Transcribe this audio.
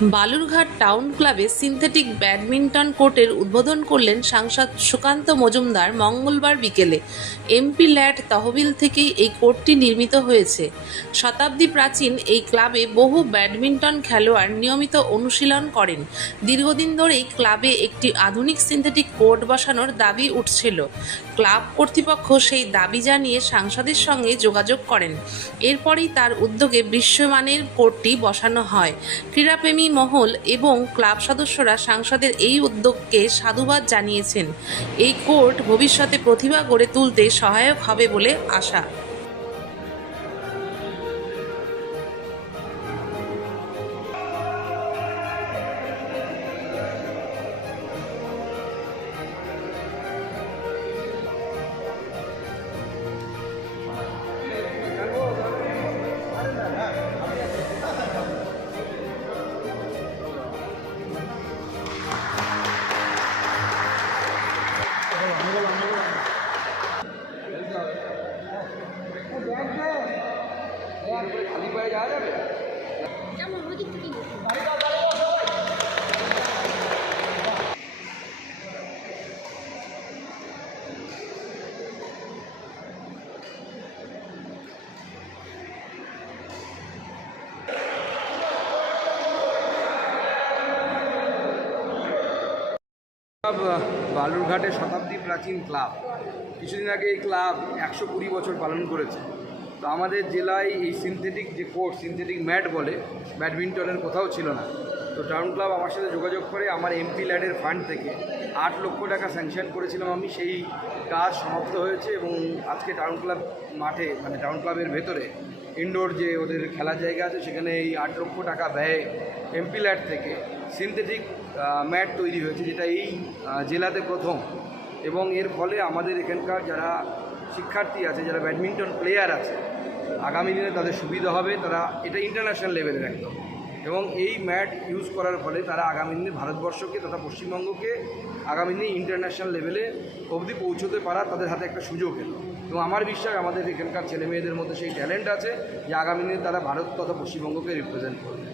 Balurghat town ক্লাবে synthetic badminton কোর্টের উদ্বোধন করলেন সাংসদ সুকান্ত মজুমদার মঙ্গলবার বিকেলে। এমপি ল্যাড তহবিল থেকেই এই কোর্টটি নির্মিত হয়েছে। শতাব্দী প্রাচীন এই ক্লাবে বহু ব্যাডমিন্টন খেলোয়াড় নিয়মিত অনুশীলন করেন। দীর্ঘদিন ধরেই ক্লাবে একটি আধুনিক সিনথেটিক কোর্ট বসানোর দাবি উঠছিল। ক্লাব কর্তৃপক্ষ সেই দাবি জানিয়ে সাংসদের সঙ্গে যোগাযোগ করেন। এরপরেই তার উদ্যোগে বিশ্বমানের কোর্টটি বসানো হয়। ক্রীড়াপ্রেমী মহল এবং ক্লাব সদস্যরা সাংসদের এই উদ্যোগকে সাধুবাদ জানিয়েছেন। এই কোর্ট ভবিষ্যতে প্রতিভা গড়ে তুলতে সহায়ক হবে বলে আশা। ক্লাব আহ, বালুরঘাটের শতাব্দী প্রাচীন ক্লাব। কিছুদিন আগে এই ক্লাব একশো কুড়ি বছর পালন করেছে। তো আমাদের জেলায় এই সিনথেটিক যে কোর্ট সিনথেটিক ম্যাট বলে ব্যাডমিন্টনের কোথাও ছিল না। তো টাউন ক্লাব আমার সাথে যোগাযোগ করে আমার এমপি ল্যাডের ফান্ড থেকে আট লক্ষ টাকা স্যাংশন করেছিলাম আমি। সেই কাজ সমাপ্ত হয়েছে এবং আজকে টাউন ক্লাব মাঠে মানে টাউন ক্লাবের ভেতরে ইনডোর যে ওদের খেলার জায়গা আছে, সেখানে এই আট লক্ষ টাকা ব্যয়ে এমপি ল্যাড থেকে সিনথেটিক ম্যাট তৈরি হয়েছে, যেটা এই জেলাতে প্রথম। এবং এর ফলে আমাদের এখানকার যারা শিক্ষার্থী আছে, যারা ব্যাডমিন্টন প্লেয়ার আছে, আগামী দিনে তাদের সুবিধা হবে, তারা এটা ইন্টারন্যাশনাল লেভেলের একদম। এবং এই ম্যাট ইউজ করার ফলে তারা আগামী দিনে ভারতবর্ষকে তথা পশ্চিমবঙ্গকে আগামী দিনে ইন্টারন্যাশনাল লেভেলে অবধি পৌঁছতে পারা তাদের হাতে একটা সুযোগ এলো। এবং আমার বিশ্বাস, আমাদের এখানকার ছেলে মেয়েদের মধ্যে সেই ট্যালেন্ট আছে যে আগামী দিনে তারা ভারত তথা পশ্চিমবঙ্গকে রিপ্রেজেন্ট করবে।